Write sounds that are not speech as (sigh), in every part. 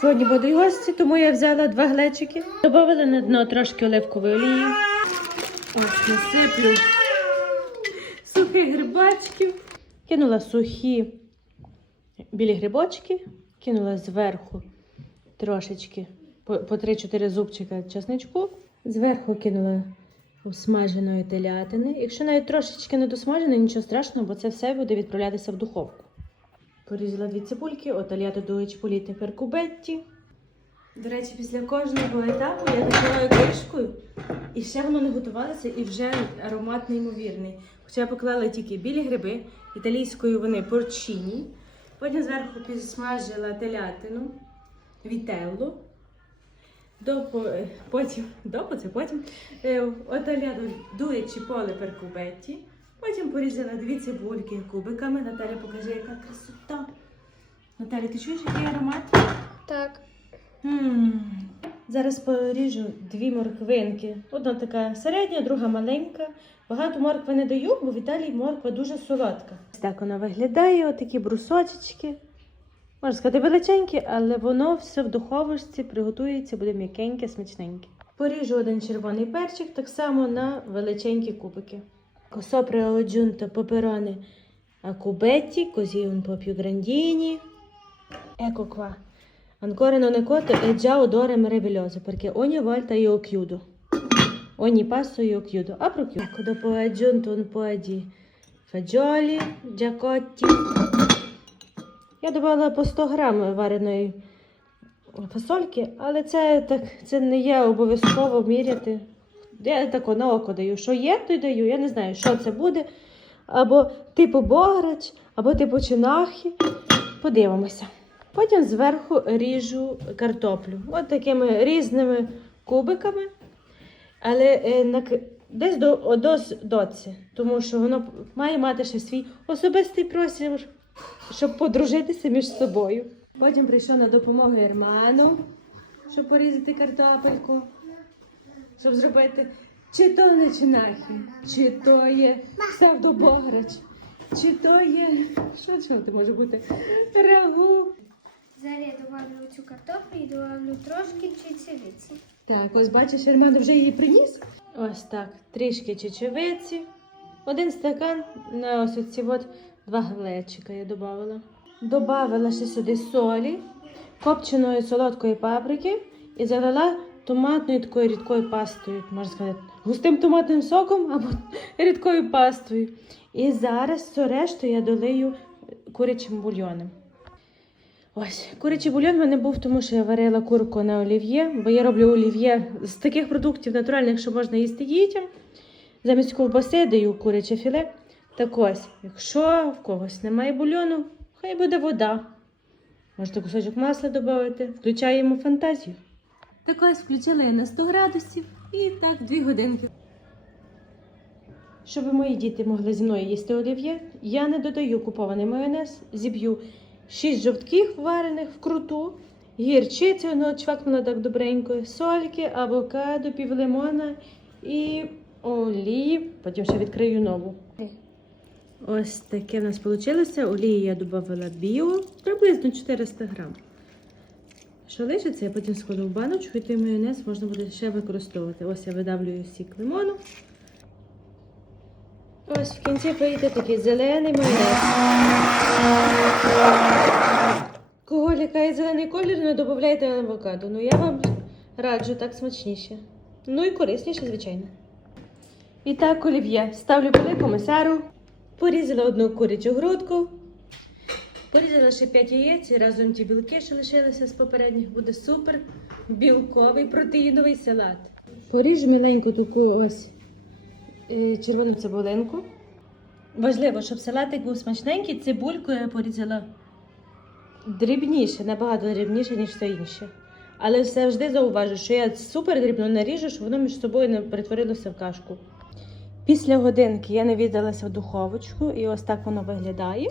Сьогодні будуть гості, тому я взяла два глечики. Добавила на дно трошки оливкової олії. Ось насиплю сухих грибочків. Кинула сухі білі грибочки, кинула зверху трошечки по, по 3-4 зубчика чесничку. Зверху кинула смаженої телятини. Якщо навіть трошечки не досмажено, нічого страшного, бо це все буде відправлятися в духовку. Порізала дві цибульки, оталяти до чіпулі тепер кубетті. До речі, після кожного етапу я накриваю кришкою, і ще воно не готувалося, і вже аромат неймовірний. Хоча я поклала тільки білі гриби, італійською вони порчині. Потім зверху підсмажила телятину, вітеллу. Допо, потім, допо це потім е, оталяду дує чіполе пер кубетті. Потім порізала дві цибульки кубиками. Наталя, покажи, яка красота. Наталя, ти чуєш, який аромат? Так. М. Зараз поріжу дві морквинки. Одна така середня, друга маленька. Багато моркви не даю, бо в Італії морква дуже солодка. Ось так вона виглядає, отакі брусочечки. Можна сказати, величенькі, але воно все в духовочці приготується, буде м'якеньке, смачненьке. Поріжу один червоний перчик так само на величенькі кубики. Сопре aggiunto peperone a cubetti, così un po' più grandini. Ecco qua. Ancora non è cotto e già odore meraviglioso perché ogni volta io chiudo. Ogni passo io chiudo. Apro chiudo. Ecco, dopo ho aggiunto un po' di fagioli già cotti. Я додала по 100 грам вареної фасольки, але це, так, це не є обов'язково міряти. Я так на око даю. Що є, то й даю. Я не знаю, що це буде. Або типу бограч, або типу чинахи. Подивимося. Потім зверху ріжу картоплю. От такими різними кубиками. Але е, десь до, до доці, тому що воно має мати ще свій особистий простір, щоб подружитися між собою. Потім прийшов на допомогу Ерману, щоб порізати картопельку, щоб зробити чи то не чинахи, чи то є псевдобограч, чи то є. Що чого це може бути? Рагу. Зараз я добавлю цю картоплю і добавлю трошки чечевиці. Так, ось бачиш, Ерман вже її приніс. Ось так, трішки чечевиці. Один стакан на ось ці от два глечика я додавала. Добавила ще сюди солі, копченої солодкої паприки і залила томатною такою рідкою пастою, можна сказати, густим томатним соком або (laughs) рідкою пастою. І зараз все решту я долию курячим бульйоном. Ось, курячий бульйон в мене був, тому що я варила курку на олів'є, бо я роблю олів'є з таких продуктів натуральних, що можна їсти дітям. Замість ковбаси даю куряче філе. Так ось, якщо в когось немає бульйону, хай буде вода. Можете кусочок масла додати, включаємо фантазію. Так ось включила я на 100 градусів і так 2 годинки. Щоб мої діти могли зі мною їсти олів'є, я не додаю купований майонез, зіб'ю 6 жовтків варених вкруту, гірчицю, ну, чвакнула так добренько, сольки, авокадо, пів лимона і олії. Потім ще відкрию нову. Ось таке в нас вийшло. Олії я додавала біо, приблизно 400 грам. Що лишиться, я потім складу в баночку, і той майонез можна буде ще використовувати. Ось я видавлюю сік лимону. Ось в кінці вийде такий зелений майонез. Кого лякає зелений колір, не додавайте авокадо. Ну я вам раджу так смачніше. Ну і корисніше, звичайно. І так, олів'є. Ставлю велику мисару. Порізала одну курячу грудку. Порізала ще 5 яєць разом ті білки, що лишилися з попередніх, буде супер білковий протеїновий салат. Поріжу міленьку таку ось е, червону цибулинку. Важливо, щоб салатик був смачненький, цибульку я порізала дрібніше, набагато дрібніше, ніж все інше. Але завжди зауважу, що я супер дрібно наріжу, щоб воно між собою не перетворилося в кашку. Після годинки я навідалася в духовочку, і ось так воно виглядає.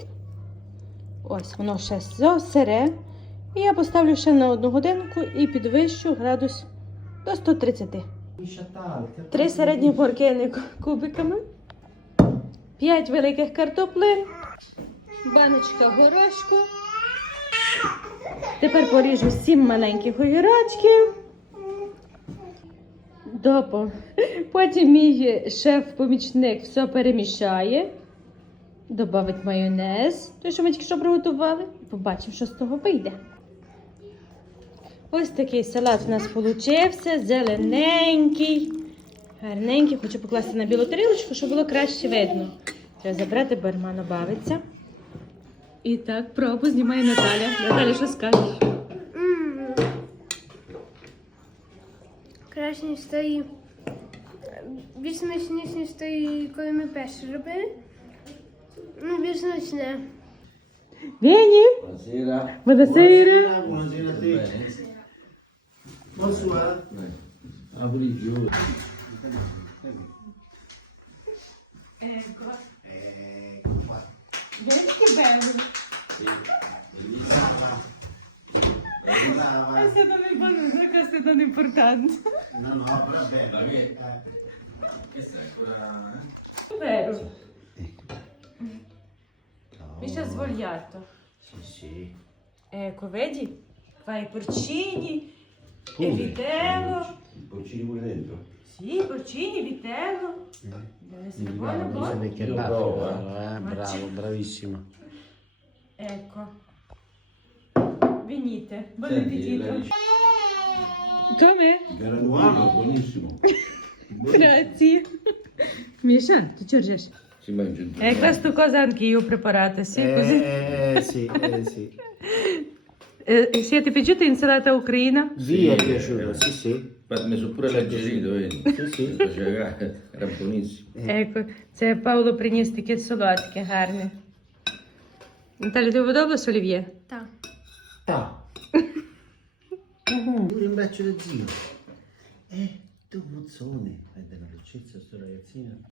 Ось воно ще сире. І я поставлю ще на одну годинку і підвищу градус до 130. Три середні поркини кубиками, п'ять великих картоплин, баночка горошку, Тепер поріжу сім маленьких огірочків. Допо. (laughs) Потім мій шеф-помічник все перемішає. Добавить майонез, той, що ми тільки що приготували. і Побачимо, що з того вийде. Ось такий салат у нас получився, зелененький, гарненький. Хочу покласти на білу тарілочку, щоб було краще видно. Треба забрати, бо Армано бавиться. І так, пробу знімає Наталя. Наталя, що скажеш? Краще, ніж тої. Більш смачніше, ніж тої, коли ми перше робили. Mesmo içine. Venha. Buonasera. Buonasera. Buonasera a te. Importante, questa non è importante. No, no, va bene. Eh. Questa è quella... Mi ci ha svogliato. Sì, sì. Ecco, vedi? Fai i porcini, e Pure. vitello. I porcini pure dentro? Sì, porcini, vitello. Deve essere buono, Dice buono. perché Io bravo, provo, eh. eh, bravo, bravissimo. Ecco. Venite, buon appetito. Come? Era buono, buonissimo. (laughs) Grazie. Misha, ti Giorgio. Si mangia tutto. E questo cosa anch'io ho preparato, sì, così. Eh, eh, sì, eh, sì. Eh, siete piaciute insalata ucraina? Sì, è piaciuto, sì, sì. Ma mi sono pure alleggerito, vedi? Sì, sì. Era buonissimo. Ecco, це Павло приніс таке солодке, гарне. Наталя, тобі подобалось олів'є? Так. Ah. Pure un braccio da zio. Eh, tu muzzone. Prende una dolcezza sto ragazzino.